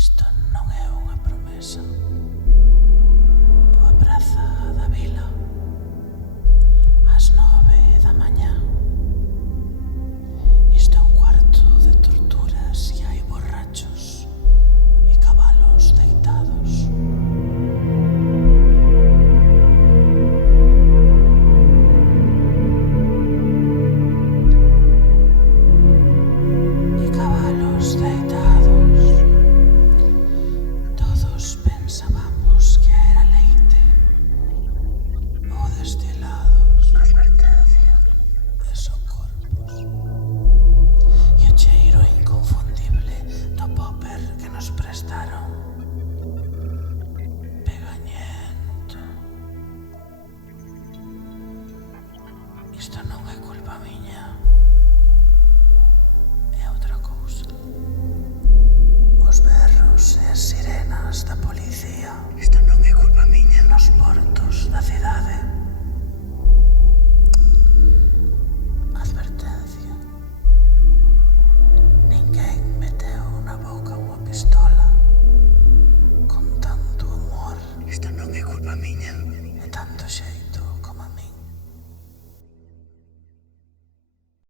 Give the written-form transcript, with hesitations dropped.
Isto non é unha promesa. Boa praza da vila, ás 9 da mañá. Isto é un cuarto de torturas e hai borrachos e cabalos deitados. E cabalos deitados. Todos pensábamos que era leite ou destilados. Advertencia. E son corpos. E o cheiro inconfundible do popper que nos prestaron. Pegañento. Isto non é culpa miña. É outra cousa. Os berros e as sirenas da policía. Isto non é culpa miña. Nos portos da cidade. Advertencia. Ninguén meteu na boca unha pistola con tanto amor. Isto non é culpa miña. E tanto xeito.